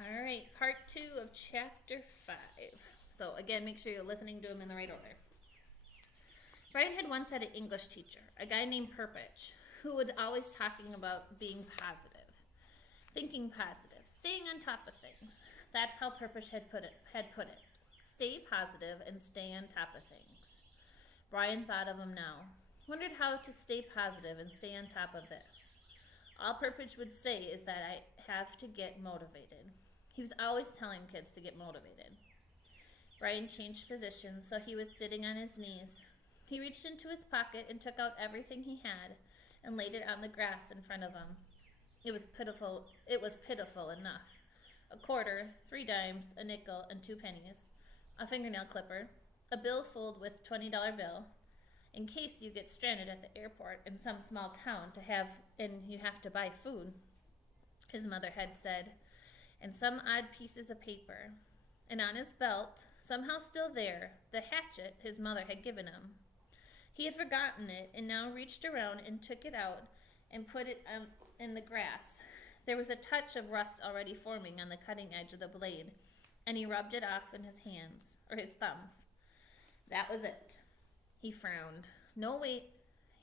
All right, part 2 of chapter 5. So, again, make sure you're listening to them in the right order. Brian had once had an English teacher, a guy named Purpich, who was always talking about being positive, thinking positive, staying on top of things. That's how Purpich had put it. Stay positive and stay on top of things. Brian thought of him now. Wondered how to stay positive and stay on top of this. All Purpich would say is that I have to get motivated. He was always telling kids to get motivated. Brian changed positions so he was sitting on his knees. He reached into his pocket and took out everything he had and laid it on the grass in front of him. It was pitiful enough. A quarter, 3 dimes, a nickel, and 2 pennies, a fingernail clipper, a billfold with $20 bill, in case you get stranded at the airport in some small town and you have to buy food, his mother had said, and some odd pieces of paper. And on his belt, somehow still there, the hatchet his mother had given him. He had forgotten it and now reached around and took it out and put it in the grass. There was a touch of rust already forming on the cutting edge of the blade, and he rubbed it off in his hands, or his thumbs. That was it. He frowned. No, wait.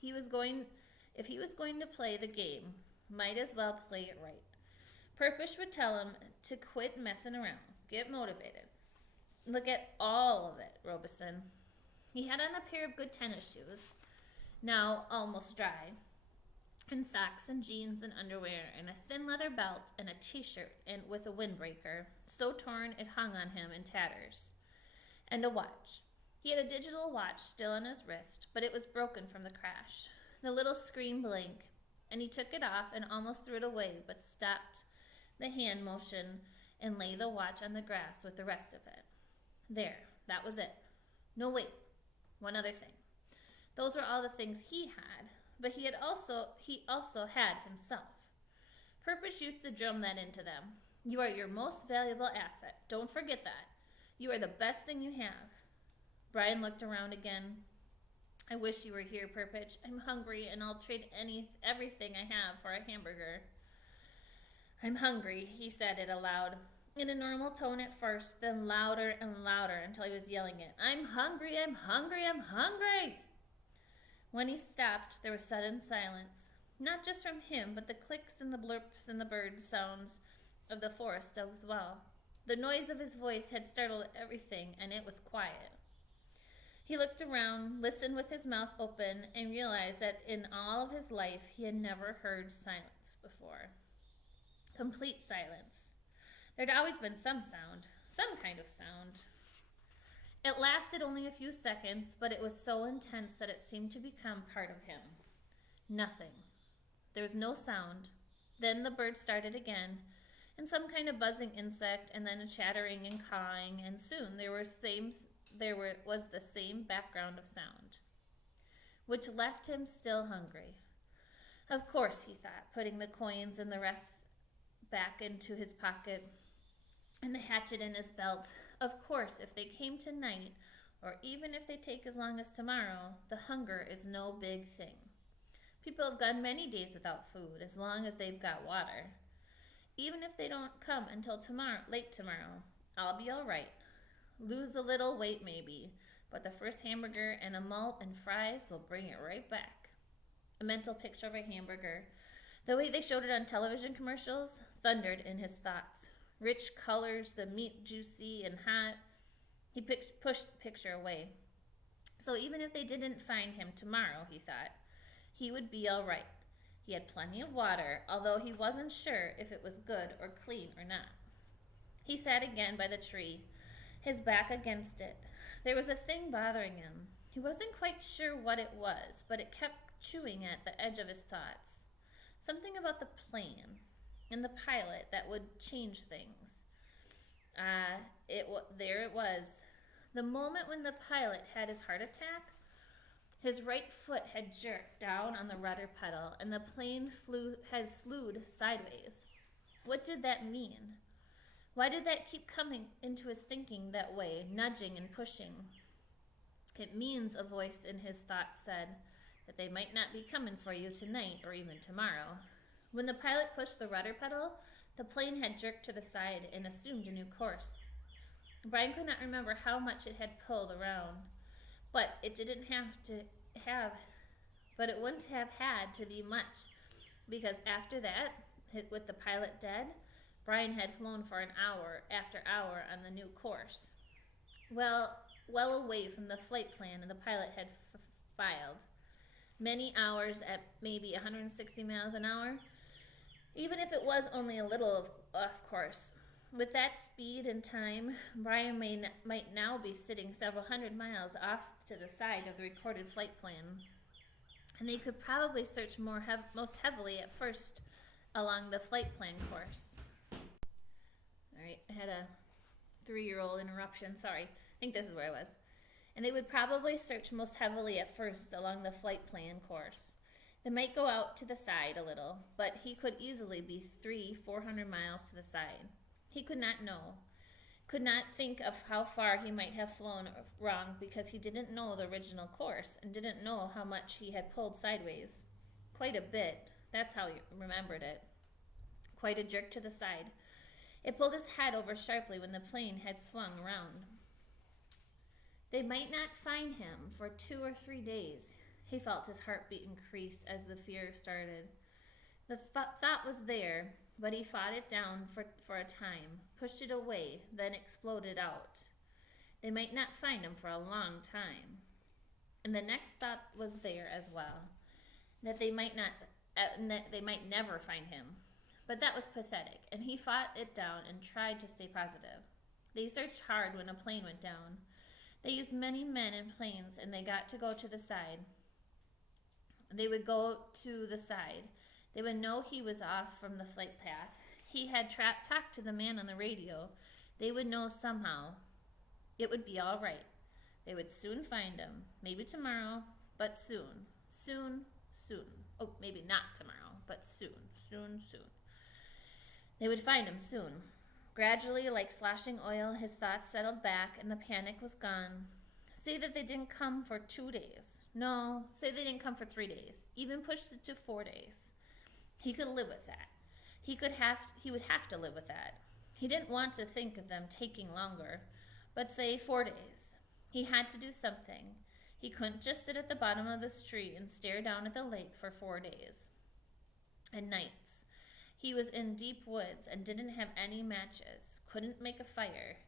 If he was going to play the game, might as well play it right. Purpose would tell him to quit messing around. Get motivated. Look at all of it, Robeson. He had on a pair of good tennis shoes, now almost dry, and socks and jeans and underwear and a thin leather belt and a t-shirt and with a windbreaker, so torn it hung on him in tatters, and a watch. He had a digital watch still on his wrist, but it was broken from the crash. The little screen blinked, and he took it off and almost threw it away, but stopped the hand motion and lay the watch on the grass with the rest of it. There, that was it. No, wait, one other thing. Those were all the things he had, but he also had himself. Purpose used to drum that into them. You are your most valuable asset. Don't forget that. You are the best thing you have. Brian looked around again. I wish you were here, Purpich. I'm hungry and I'll trade everything I have for a hamburger. I'm hungry, he said it aloud, in a normal tone at first, then louder and louder until he was yelling it. I'm hungry, I'm hungry, I'm hungry! When he stopped, there was sudden silence, not just from him, but the clicks and the blurps and the bird sounds of the forest as well. The noise of his voice had startled everything, and it was quiet. He looked around, listened with his mouth open, and realized that in all of his life he had never heard silence before. Complete silence. There'd always been some sound, some kind of sound. It lasted only a few seconds, but it was so intense that it seemed to become part of him. Nothing. There was no sound. Then the bird started again, and some kind of buzzing insect, and then a chattering and cawing, and soon there was the same background of sound, which left him still hungry. Of course, he thought, putting the coins and the rest back into his pocket and the hatchet in his belt. Of course, if they came tonight, or even if they take as long as tomorrow, the hunger is no big thing. People have gone many days without food, as long as they've got water. Even if they don't come until late tomorrow, I'll be all right. Lose a little weight maybe, but the first hamburger and a malt and fries will bring it right back. A mental picture of a hamburger, the way they showed it on television commercials, thundered in his thoughts. Rich colors, the meat juicy and hot. He pushed the picture away. So even if they didn't find him tomorrow, he thought, he would be all right. He had plenty of water, although he wasn't sure if it was good or clean or not. He sat again by the tree, his back against it. There was a thing bothering him. He wasn't quite sure what it was, but it kept chewing at the edge of his thoughts. Something about the plane and the pilot that would change things. There it was. The moment when the pilot had his heart attack, his right foot had jerked down on the rudder pedal and the plane had slewed sideways. What did that mean? Why did that keep coming into his thinking that way, nudging and pushing? It means, a voice in his thoughts said, that they might not be coming for you tonight or even tomorrow. When the pilot pushed the rudder pedal, The plane had jerked to the side and assumed a new course. Brian could not remember how much it had pulled around, but it didn't have to have, but it wouldn't have had to be much, because after that, with the pilot dead, Brian had flown for an hour after hour on the new course. Well away from the flight plan the pilot had filed. Many hours at maybe 160 miles an hour, even if it was only a little off course. With that speed and time, Brian might now be sitting several hundred miles off to the side of the recorded flight plan, and they could probably search most heavily at first along the flight plan course. All right, I had a 3-year-old interruption. Sorry, I think this is where I was. And they would probably search most heavily at first along the flight plan course. They might go out to the side a little, but he could easily be 400 miles to the side. He could not know, could not think of how far he might have flown wrong, because he didn't know the original course and didn't know how much he had pulled sideways. Quite a bit. That's how he remembered it. Quite a jerk to the side. It pulled his head over sharply when the plane had swung around. They might not find him for 2 or 3 days. He felt his heartbeat increase as the fear started. The thought was there, but he fought it down for a time, pushed it away, then exploded out. They might not find him for a long time. And the next thought was there as well, that they might never find him. But that was pathetic, and he fought it down and tried to stay positive. They searched hard when a plane went down. They used many men and planes, and they got to go to the side. They would go to the side. They would know he was off from the flight path. He had talked to the man on the radio. They would know somehow. It would be all right. They would soon find him. Maybe tomorrow, but soon. Soon. Oh, maybe not tomorrow, but soon. They would find him soon. Gradually, like sloshing oil, his thoughts settled back and the panic was gone. Say that they didn't come for 2 days. No, say they didn't come for 3 days. Even pushed it to 4 days. He could live with that. He would have to live with that. He didn't want to think of them taking longer, but say 4 days. He had to do something. He couldn't just sit at the bottom of the street and stare down at the lake for 4 days and nights. He was in deep woods and didn't have any matches, couldn't make a fire.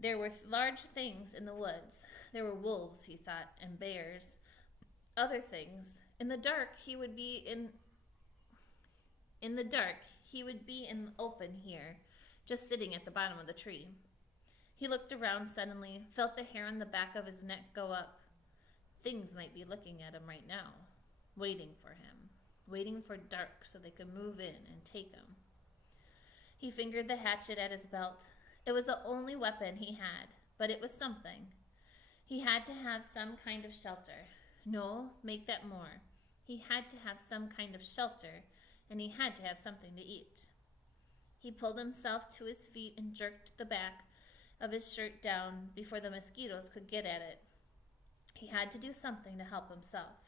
There were large things in the woods. There were wolves, he thought, and bears. Other things. In the dark, he would be in open here, just sitting at the bottom of the tree. He looked around suddenly, felt the hair on the back of his neck go up. Things might be looking at him right now, waiting for him, waiting for dark so they could move in and take him. He fingered the hatchet at his belt. It was the only weapon he had, but it was something. He had to have some kind of shelter. No, make that more. He had to have some kind of shelter, and he had to have something to eat. He pulled himself to his feet and jerked the back of his shirt down before the mosquitoes could get at it. He had to do something to help himself.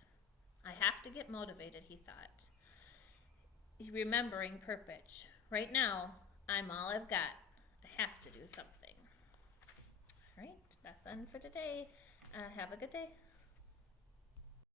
I have to get motivated, he thought. Remembering Purpich. Right now, I'm all I've got. I have to do something. All right, that's done for today. Have a good day.